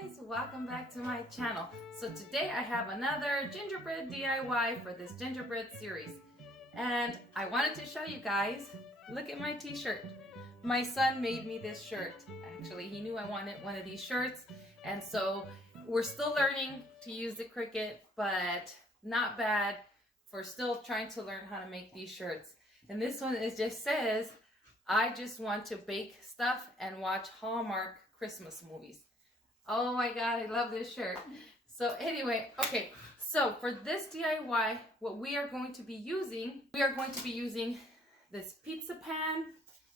guys, welcome back to my channel. So today I have another gingerbread DIY for this gingerbread series, and I wanted to show you guys. Look at my t-shirt. My son made me this shirt. Actually, he knew I wanted one of these shirts, and so we're still learning to use the Cricut, but not bad for still trying to learn how to make these shirts. And this one just says, I just want to bake stuff and watch Hallmark Christmas movies. Oh my God, I love this shirt. So anyway, okay, so for this DIY, what we are going to be using, this pizza pan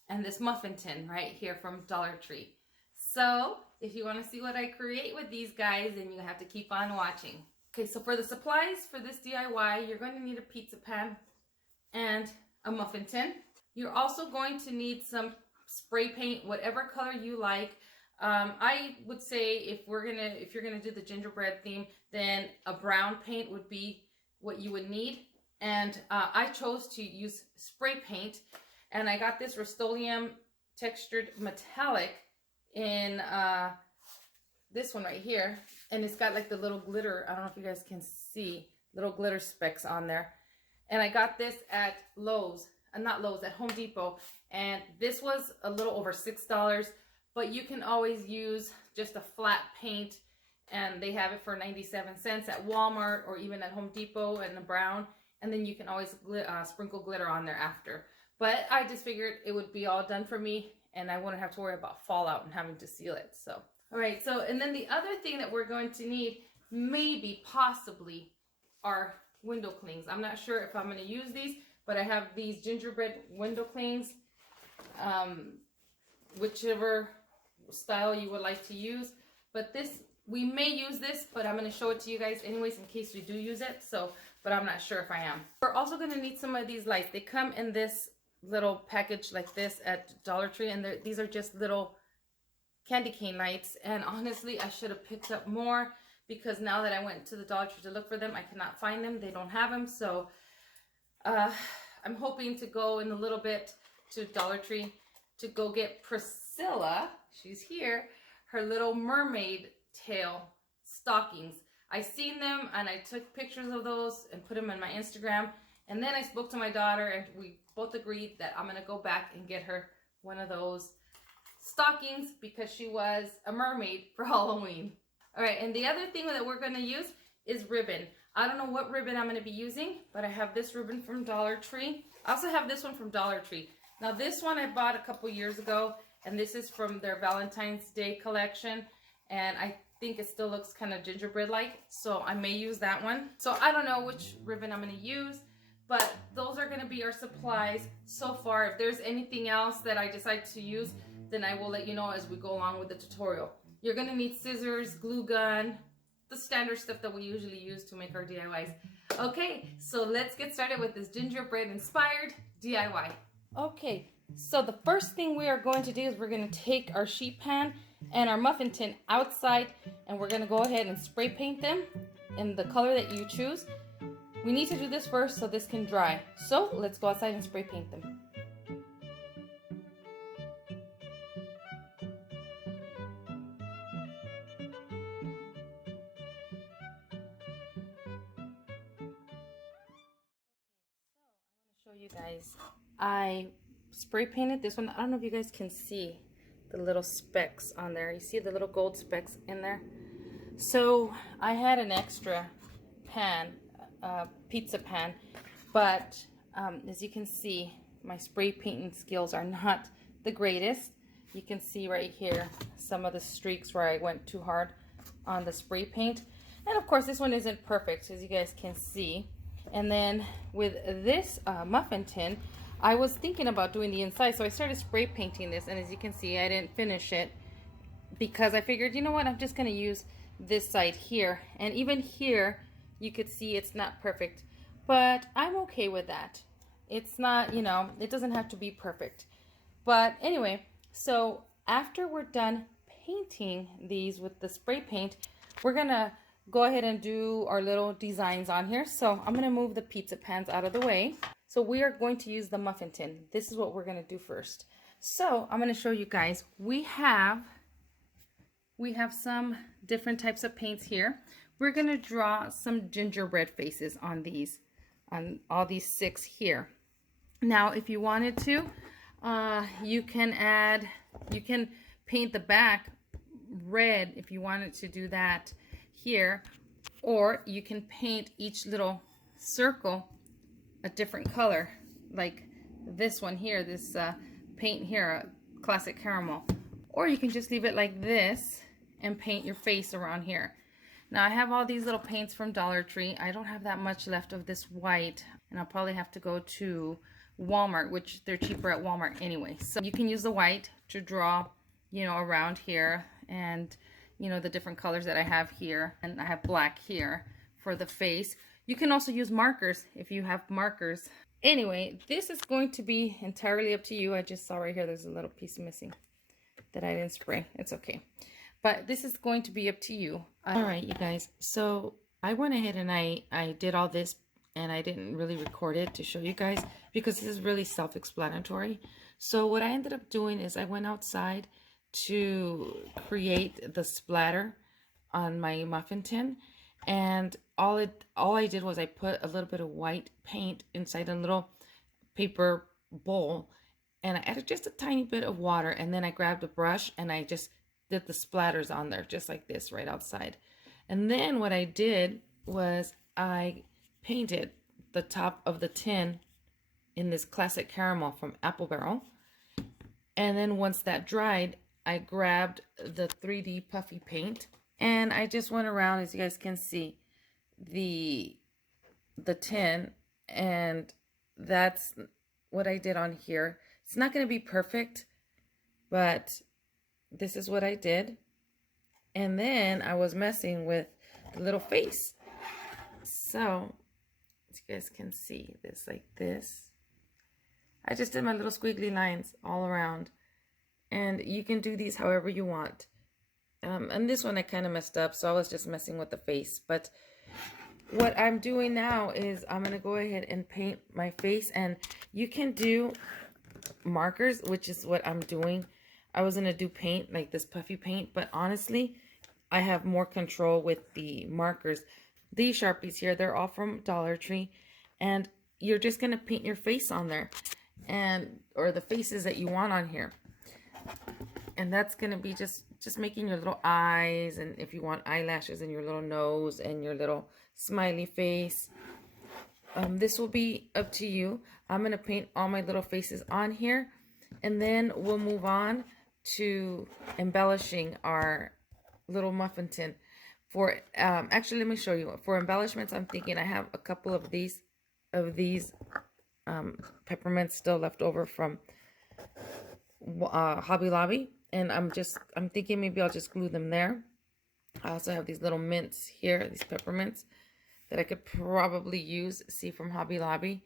and this muffin tin right here from Dollar Tree. So if you want to see what I create with these guys, then you have to keep on watching. Okay, so for the supplies for this DIY, you're going to need a pizza pan and a muffin tin. You're also going to need some spray paint, whatever color you like. I would say if you're gonna do the gingerbread theme, then a brown paint would be what you would need. And I chose to use spray paint, and I got this Rust-Oleum textured metallic in this one right here, and it's got like the little glitter. I don't know if you guys can see little glitter specks on there. And I got this at Lowe's, not Lowe's, at Home Depot, and this was a little over $6. But you can always use just a flat paint, and they have it for 97 cents at Walmart or even at Home Depot in the brown. And then you can always sprinkle glitter on there after. But I just figured it would be all done for me, and I wouldn't have to worry about fallout and having to seal it. So, all right. So, and then the other thing that we're going to need, maybe, possibly, are window clings. I'm not sure if I'm going to use these, but I have these gingerbread window clings. Whichever style you would like to use, but this, we may use this, but I'm going to show it to you guys anyways in case we do use it. So, but I'm not sure if I am. We're also going to need some of these lights. They come in this little package like this at Dollar Tree, and these are just little candy cane lights. And honestly, I should have picked up more, because now that I went to the Dollar Tree to look for them, I cannot find them. They don't have them. So I'm hoping to go in a little bit to Dollar Tree to go get Priscilla, she's here, her little mermaid tail stockings. I seen them and I took pictures of those and put them in my Instagram. And then I spoke to my daughter, and we both agreed that I'm going to go back and get her one of those stockings because she was a mermaid for Halloween. All right, and the other thing that we're going to use is ribbon. I don't know what ribbon I'm going to be using, but I have this ribbon from Dollar Tree. I also have this one from Dollar Tree. Now this one I bought a couple years ago, and this is from their Valentine's Day collection, and I think it still looks kind of gingerbread-like, so I may use that one. So I don't know which ribbon I'm going to use, but those are going to be our supplies so far. If there's anything else that I decide to use, then I will let you know as we go along with the tutorial. You're going to need scissors, glue gun, the standard stuff that we usually use to make our DIYs. Okay, so let's get started with this gingerbread-inspired DIY. Okay, so the first thing we are going to do is we're going to take our sheet pan and our muffin tin outside, and we're going to go ahead and spray paint them in the color that you choose. We need to do this first so this can dry. So let's go outside and spray paint them. Show you guys, I spray painted this one. I don't know if you guys can see the little specks on there. You see the little gold specks in there? So I had an extra pan, pizza pan, but as you can see, my spray painting skills are not the greatest. You can see right here some of the streaks where I went too hard on the spray paint, and of course this one isn't perfect, as you guys can see. And then with this muffin tin, I was thinking about doing the inside, so I started spray painting this, and as you can see, I didn't finish it because I figured, you know what, I'm just going to use this side here. And even here, you could see it's not perfect, but I'm okay with that. It's not, you know, it doesn't have to be perfect. But anyway, so after we're done painting these with the spray paint, we're going to go ahead and do our little designs on here. So I'm going to move the pizza pans out of the way. So we are going to use the muffin tin. This is what we're going to do first. So I'm going to show you guys. We have we have some different types of paints here. We're going to draw some gingerbread faces on these, on all these 6 here. Now, if you wanted to, you can paint the back red if you wanted to do that here, or you can paint each little circle a different color, like this one here, this paint here, classic caramel. Or you can just leave it like this and paint your face around here. Now I have all these little paints from Dollar Tree. I don't have that much left of this white, and I'll probably have to go to Walmart, which they're cheaper at Walmart anyway. So you can use the white to draw, you know, around here, and you know, the different colors that I have here, and I have black here for the face. You can also use markers if you have markers. Anyway, this is going to be entirely up to you. I just saw right here there's a little piece missing that I didn't spray. It's okay. But this is going to be up to you. All right, you guys. So I went ahead and I did all this, and I didn't really record it to show you guys because this is really self-explanatory. So what I ended up doing is I went outside to create the splatter on my muffin tin, and all I did was I put a little bit of white paint inside a little paper bowl, and I added just a tiny bit of water, and then I grabbed a brush and I just did the splatters on there just like this right outside. And then what I did was I painted the top of the tin in this classic caramel from Apple Barrel, and then once that dried, I grabbed the 3D puffy paint, and I just went around, as you guys can see, the tin, and that's what I did on here. It's not going to be perfect, but this is what I did. And then I was messing with the little face. So, as you guys can see, this like this. I just did my little squiggly lines all around. And you can do these however you want. And this one I kind of messed up, so I was just messing with the face. But what I'm doing now is I'm going to go ahead and paint my face. And you can do markers, which is what I'm doing. I was going to do paint, like this puffy paint. But honestly, I have more control with the markers. These Sharpies here, they're all from Dollar Tree. And you're just going to paint your face on there. Or the faces that you want on here. And that's going to be just making your little eyes, and if you want eyelashes, and your little nose and your little smiley face. This will be up to you. I'm going to paint all my little faces on here, and then we'll move on to embellishing our little muffin tin. For actually, let me show you. For embellishments, I'm thinking I have a couple of these peppermints still left over from Hobby Lobby, and I'm thinking maybe I'll just glue them there. I also have these little mints here, these peppermints that I could probably use, see, from Hobby Lobby.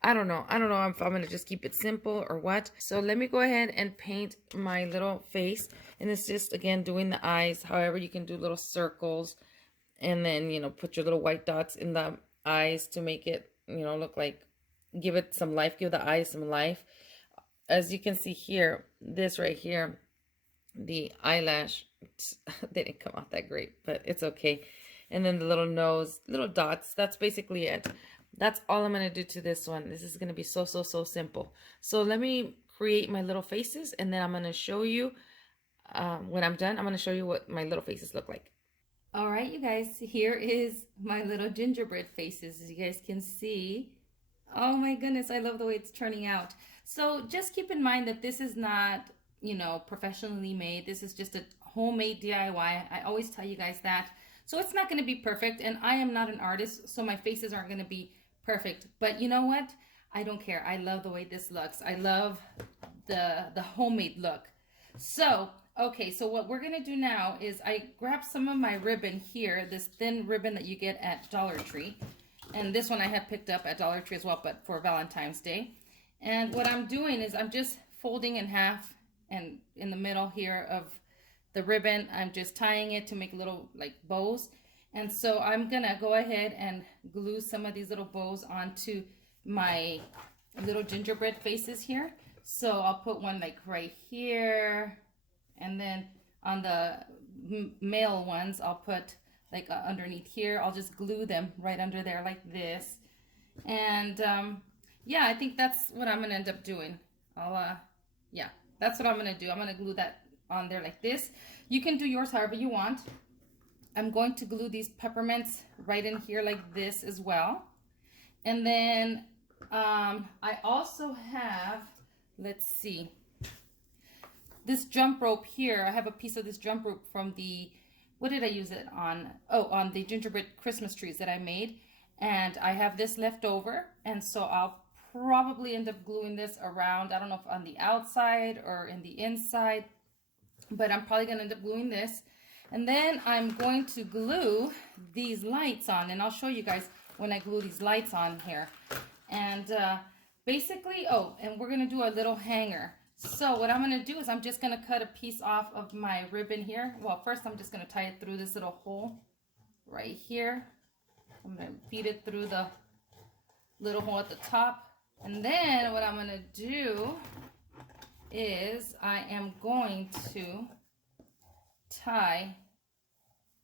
I don't know if I'm gonna just keep it simple or what. So let me go ahead and paint my little face, and it's just, again, doing the eyes. However, you can do little circles, and then, you know, put your little white dots in the eyes to make it, you know, look like, give it some life, give the eyes some life. As you can see here, this right here, the eyelash didn't come out that great, but it's okay. And then the little nose, little dots, that's basically it. That's all I'm going to do to this one. This is going to be so simple. So let me create my little faces, and then I'm going to show you, when I'm done, I'm going to show you what my little faces look like. All right, you guys, here is my little gingerbread faces, as you guys can see. Oh my goodness, I love the way it's turning out. So just keep in mind that this is not, you know, professionally made. This is just a homemade DIY. I always tell you guys that. So it's not going to be perfect, and I am not an artist, so my faces aren't going to be perfect. But you know what? I don't care. I love the way this looks. I love the homemade look. So, okay, so what we're going to do now is I grabbed some of my ribbon here, this thin ribbon that you get at Dollar Tree. And this one I have picked up at Dollar Tree as well, but for Valentine's Day. And what I'm doing is I'm just folding in half, and in the middle here of the ribbon, I'm just tying it to make little like bows. And so I'm gonna go ahead and glue some of these little bows onto my little gingerbread faces here. So I'll put one like right here, and then on the male ones, I'll put like underneath here. I'll just glue them right under there like this. And yeah, I think that's what I'm gonna end up doing. Yeah, that's what I'm gonna do. I'm gonna glue that on there like this. You can do yours however you want. I'm going to glue these peppermints right in here like this as well. And then I also have, let's see, this jump rope here. I have a piece of this jump rope from the, what did I use it on? Oh, on the gingerbread Christmas trees that I made. And I have this left over. And so I'll probably end up gluing this around. I don't know if on the outside or in the inside, but I'm probably going to end up gluing this. And then I'm going to glue these lights on. And I'll show you guys when I glue these lights on here. And basically, oh, and we're going to do a little hanger. So what I'm going to do is I'm just going to cut a piece off of my ribbon here. Well, first I'm just going to tie it through this little hole right here. I'm going to feed it through the little hole at the top. And then what I'm going to do is I am going to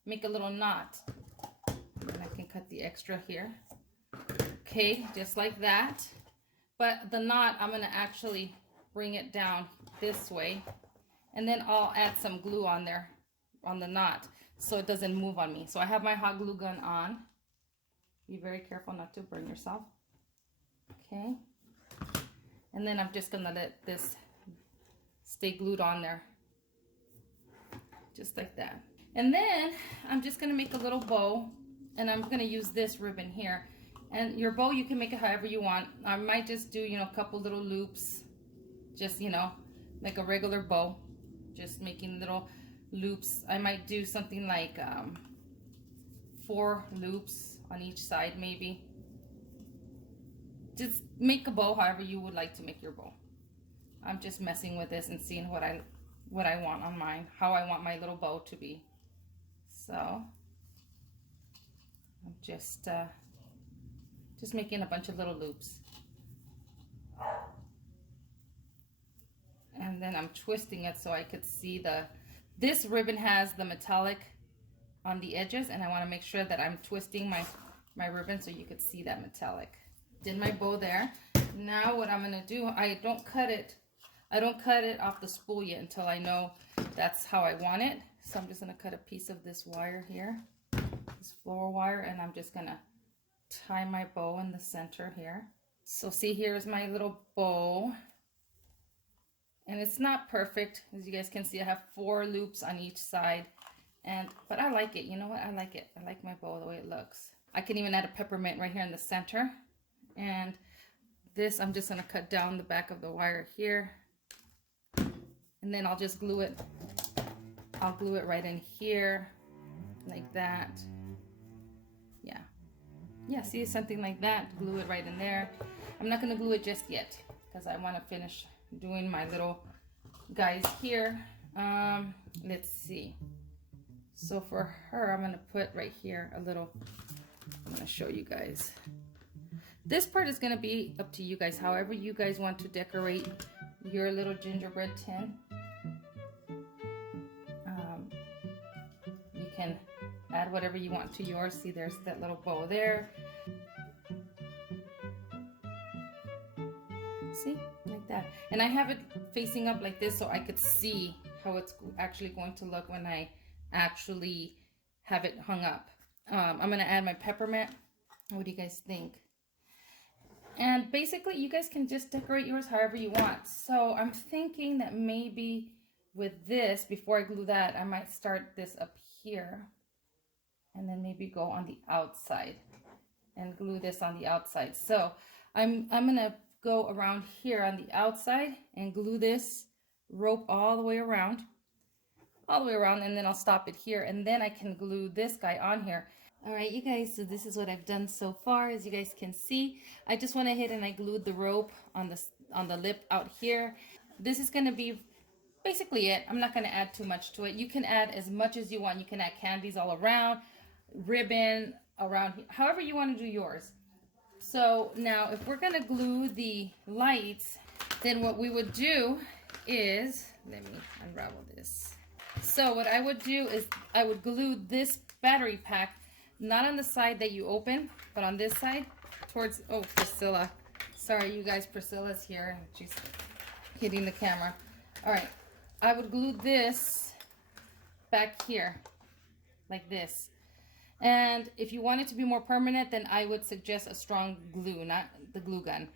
make a little knot. And I can cut the extra here. Okay, just like that. But the knot, I'm going to actually bring it down this way, and then I'll add some glue on there on the knot so it doesn't move on me. So I have my hot glue gun on. Be very careful not to burn yourself. Okay, and then I'm just gonna let this stay glued on there just like that. And then I'm just gonna make a little bow, and I'm gonna use this ribbon here. And your bow, you can make it however you want. I might just do, you know, a couple little loops, just, you know, like a regular bow, just making little loops. I might do something like 4 loops on each side, maybe. Just make a bow however you would like to make your bow. I'm just messing with this and seeing what I want on mine, how I want my little bow to be. So I'm just making a bunch of little loops. And then I'm twisting it so I could see this ribbon has the metallic on the edges, and I want to make sure that I'm twisting my ribbon so you could see that metallic. Did my bow there. Now what I'm going to do, I don't cut it off the spool yet until I know that's how I want it. So I'm just going to cut a piece of this wire here, this floral wire, and I'm just going to tie my bow in the center here. So see, here's my little bow. And it's not perfect. As you guys can see, I have 4 loops on each side. But I like it. You know what? I like it. I like my bow the way it looks. I can even add a peppermint right here in the center. And this, I'm just going to cut down the back of the wire here. And then I'll just glue it. I'll glue it right in here. Like that. Yeah. Yeah, see, something like that. Glue it right in there. I'm not going to glue it just yet because I want to finish doing my little guys here. Let's see. So for her, I'm gonna put right here a little, I'm gonna show you guys. This part is gonna be up to you guys, however you guys want to decorate your little gingerbread tin. You can add whatever you want to yours. See, there's that little bow there. See, like that. And I have it facing up like this so I could see how it's actually going to look when I actually have it hung up. I'm going to add my peppermint. What do you guys think? And basically, you guys can just decorate yours however you want. So I'm thinking that maybe with this, before I glue that, I might start this up here. And then maybe go on the outside and glue this on the outside. So I'm going to go around here on the outside and glue this rope all the way around, and then I'll stop it here, and then I can glue this guy on here. All right, you guys, so this is what I've done so far. As you guys can see, I just went ahead and I glued the rope on the lip out here. This is going to be basically it. I'm not going to add too much to it. You can add as much as you want. You can add candies all around, ribbon around here, however you want to do yours. So now if we're going to glue the lights, then what we would do is, let me unravel this. So what I would do is I would glue this battery pack, not on the side that you open, but on this side towards, oh, Priscilla. Sorry, you guys, Priscilla's here. She's hitting the camera. All right, I would glue this back here like this. And if you want it to be more permanent, then I would suggest a strong glue, not the glue gun.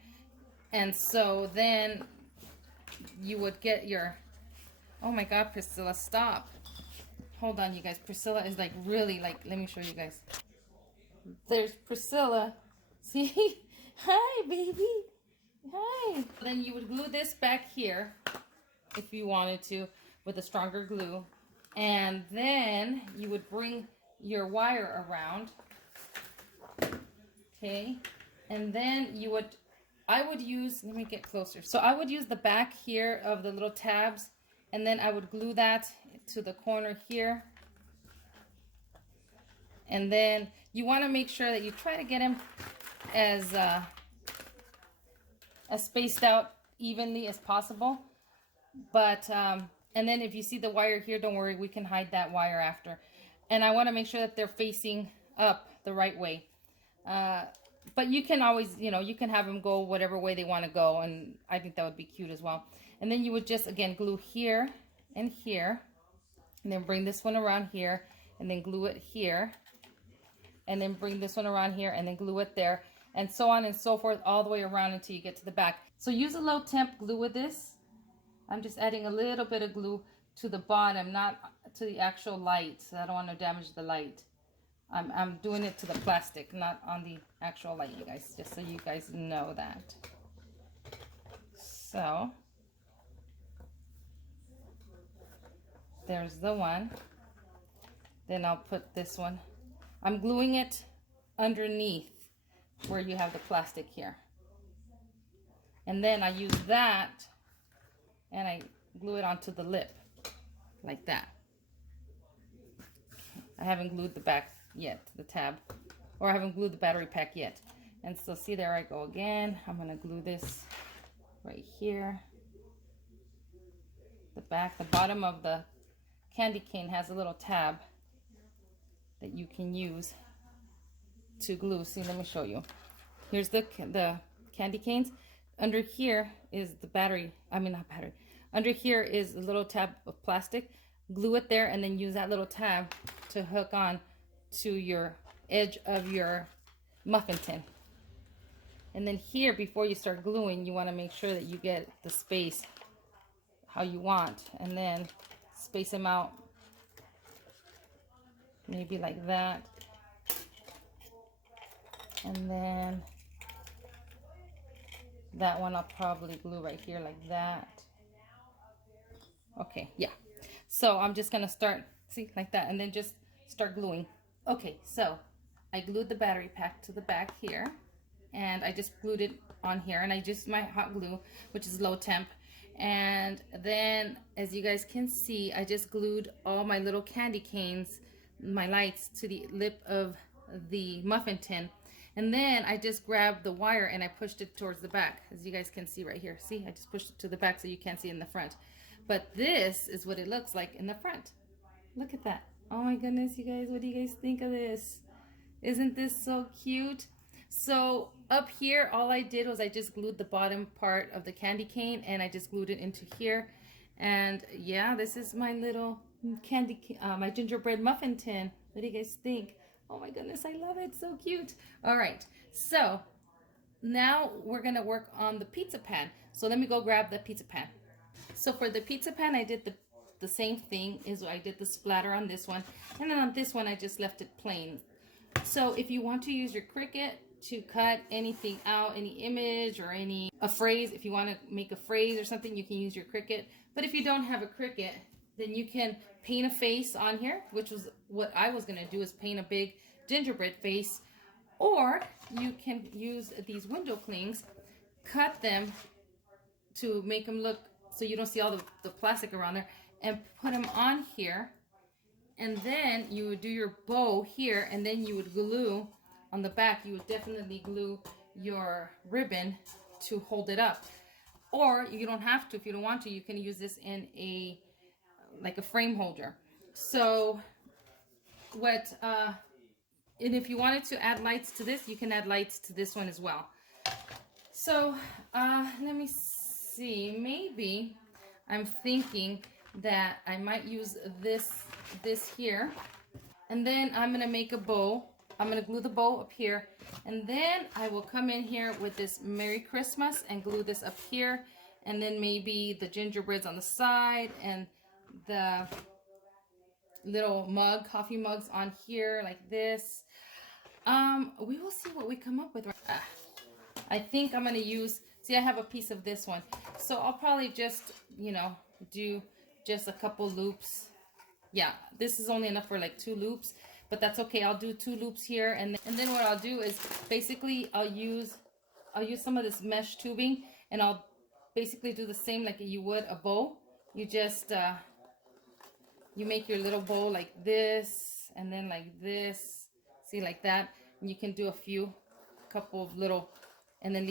And so then you would get your, oh my God, Priscilla, stop. Hold on, you guys. Priscilla is like really like, let me show you guys. There's Priscilla. See? Hi, baby. Hi. Then you would glue this back here if you wanted to with a stronger glue. And then you would bring your wire around. Okay. And then you would, I would use, let me get closer. So I would use the back here of the little tabs, and then I would glue that to the corner here. And then you want to make sure that you try to get them as spaced out evenly as possible. But and then if you see the wire here, don't worry, we can hide that wire after. And I want to make sure that they're facing up the right way. But you can always, you know, you can have them go whatever way they want to go, and I think that would be cute as well. And then you would just, again, glue here and here, and then bring this one around here, and then glue it here, and then bring this one around here, and then glue it there, and so on and so forth, all the way around until you get to the back. So use a low temp glue with this. I'm just adding a little bit of glue to the bottom, not to the actual light. So I don't want to damage the light. I'm doing it to the plastic, not on the actual light, you guys, just so you guys know that. So there's the one. Then I'll put this one. I'm gluing it underneath where you have the plastic here. And then I use that and I glue it onto the lip like that. I haven't glued the back yet, the tab, or I haven't glued the battery pack yet. And so see, there I go again. I'm gonna glue this right here. The back, the bottom of the candy cane has a little tab that you can use to glue. See, let me show you. Here's the candy canes. Under here is the battery, not battery. Under here is a little tab of plastic. Glue it there and then use that little tab to hook on to your edge of your muffin tin. And then here, before you start gluing, you want to make sure that you get the space how you want, and then space them out maybe like that. And then that one I'll probably glue right here like that. Okay, yeah. So I'm just gonna start, see, like that, and then just start gluing. Okay, so I glued the battery pack to the back here, and I just glued it on here, and I used my hot glue, which is low temp. And then, as you guys can see, I just glued all my little candy canes, my lights, to the lip of the muffin tin. And then I just grabbed the wire and I pushed it towards the back, as you guys can see right here. See, I just pushed it to the back so you can't see it in the front. But this is what it looks like in the front. Look at that. Oh my goodness, you guys, what do you guys think of this? Isn't this so cute? So up here, all I did was I just glued the bottom part of the candy cane, and I just glued it into here. And yeah, this is my little my gingerbread muffin tin. What do you guys think? Oh my goodness, I love it. So cute. All right, so now we're gonna work on the pizza pan. So let me go grab the pizza pan. So for the pizza pan, I did the same thing. Is I did the splatter on this one, and then on this one I just left it plain. So if you want to use your Cricut to cut anything out, any image or a phrase, if you want to make a phrase or something, you can use your Cricut. But if you don't have a Cricut, then you can paint a face on here, which was what I was going to do, is paint a big gingerbread face. Or you can use these window clings, cut them to make them look so you don't see all the plastic around there, and put them on here. And then you would do your bow here, and then you would glue on the back. You would definitely glue your ribbon to hold it up. Or you don't have to. If you don't want to, you can use this in a like a frame holder. So what, and if you wanted to add lights to this, you can add lights to this one as well. So let me see, maybe I'm thinking that I might use this here, and then I'm gonna make a bow. I'm gonna glue the bow up here, and then I will come in here with this Merry Christmas and glue this up here, and then maybe the gingerbreads on the side and the little coffee mugs on here like this. We will see what we come up with. I think I'm gonna use, see, I have a piece of this one, so I'll probably just, you know, do just a couple loops. Yeah, this is only enough for like 2 loops, but that's okay. I'll do 2 loops here, and then what I'll do is basically I'll use some of this mesh tubing, and I'll basically do the same like you would a bow. You just you make your little bow like this, and then like this, see, like that. And you can do couple of little, and then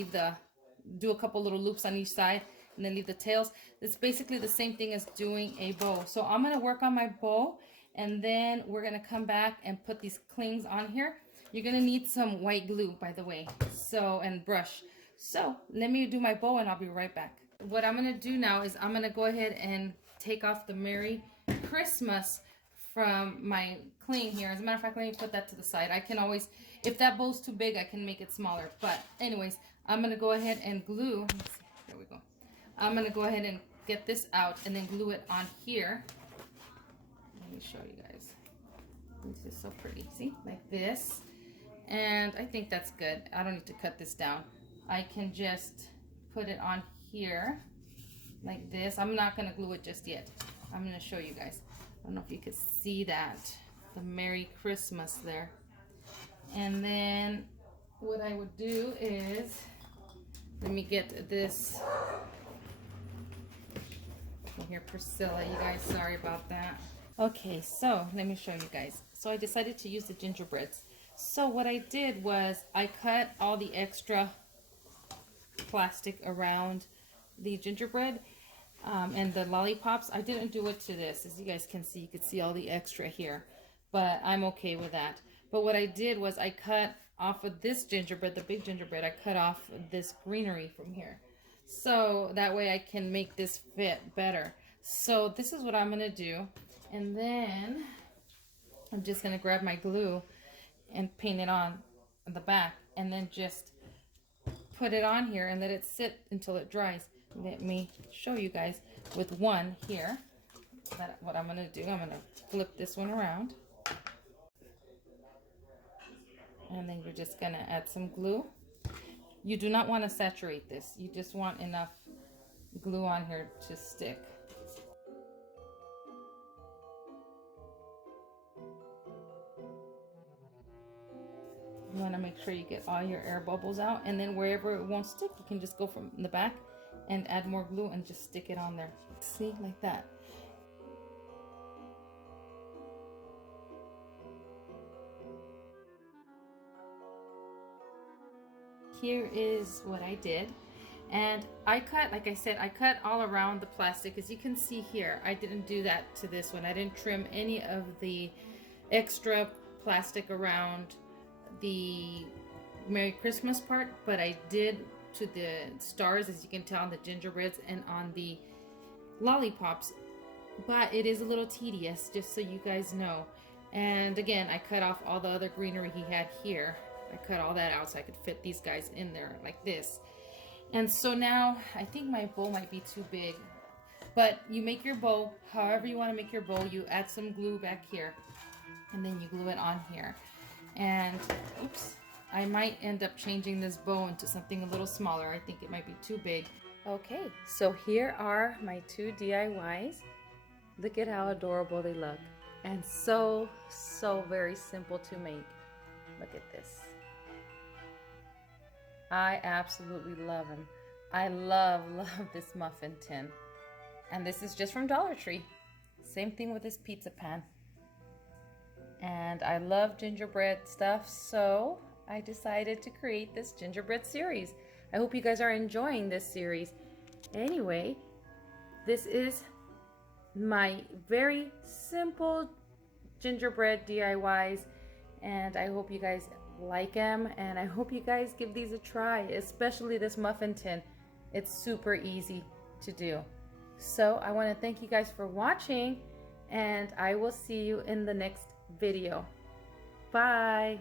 do a couple little loops on each side, and then leave the tails. It's basically the same thing as doing a bow. So I'm gonna work on my bow, and then we're gonna come back and put these clings on here. You're gonna need some white glue, by the way, so, and brush. So let me do my bow and I'll be right back. What I'm gonna do now is I'm gonna go ahead and take off the Merry Christmas from my cling here. As a matter of fact, let me put that to the side. I can always, if that bow's too big, I can make it smaller. But anyways, I'm gonna go ahead and glue. Let's see, there we go. I'm gonna go ahead and get this out and then glue it on here. Let me show you guys. This is so pretty. See, like this. And I think that's good. I don't need to cut this down. I can just put it on here like this. I'm not gonna glue it just yet. I'm gonna show you guys. I don't know if you could see that, the Merry Christmas there. And then what I would do is, let me get this. Here, Priscilla, you guys, sorry about that. Okay, so let me show you guys. So I decided to use the gingerbreads. So what I did was I cut all the extra plastic around the gingerbread and the lollipops. I didn't do it to this. As you guys can see, you could see all the extra here, but I'm okay with that. But what I did was I cut off of this gingerbread, the big gingerbread, I cut off this greenery from here. So that way I can make this fit better. So this is what I'm gonna do. And then I'm just gonna grab my glue and paint it on the back, and then just put it on here and let it sit until it dries. Let me show you guys with one here. What I'm gonna do, I'm gonna flip this one around. And then you're just gonna add some glue. You do not want to saturate this. You just want enough glue on here to stick. You want to make sure you get all your air bubbles out, and then wherever it won't stick, you can just go from the back and add more glue and just stick it on there. See, like that. Here is what I did, and I cut, like I said, I cut all around the plastic. As you can see here, I didn't do that to this one. I didn't trim any of the extra plastic around the Merry Christmas part, but I did to the stars, as you can tell, on the gingerbreads and on the lollipops. But it is a little tedious, just so you guys know. And again, I cut off all the other greenery he had here. I cut all that out so I could fit these guys in there like this. And so now I think my bow might be too big, but you make your bow however you want to make your bow. You add some glue back here, and then you glue it on here. And oops, I might end up changing this bow into something a little smaller. I think it might be too big. Okay, so here are my 2 DIYs. Look at how adorable they look, and so very simple to make. Look at this. I absolutely love him. I love this muffin tin. And this is just from Dollar Tree. Same thing with this pizza pan. And I love gingerbread stuff, so I decided to create this gingerbread series. I hope you guys are enjoying this series. Anyway, this is my very simple gingerbread DIYs, and I hope you guys like them, and I hope you guys give these a try, especially this muffin tin. It's super easy to do. So I want to thank you guys for watching, and I will see you in the next video. Bye.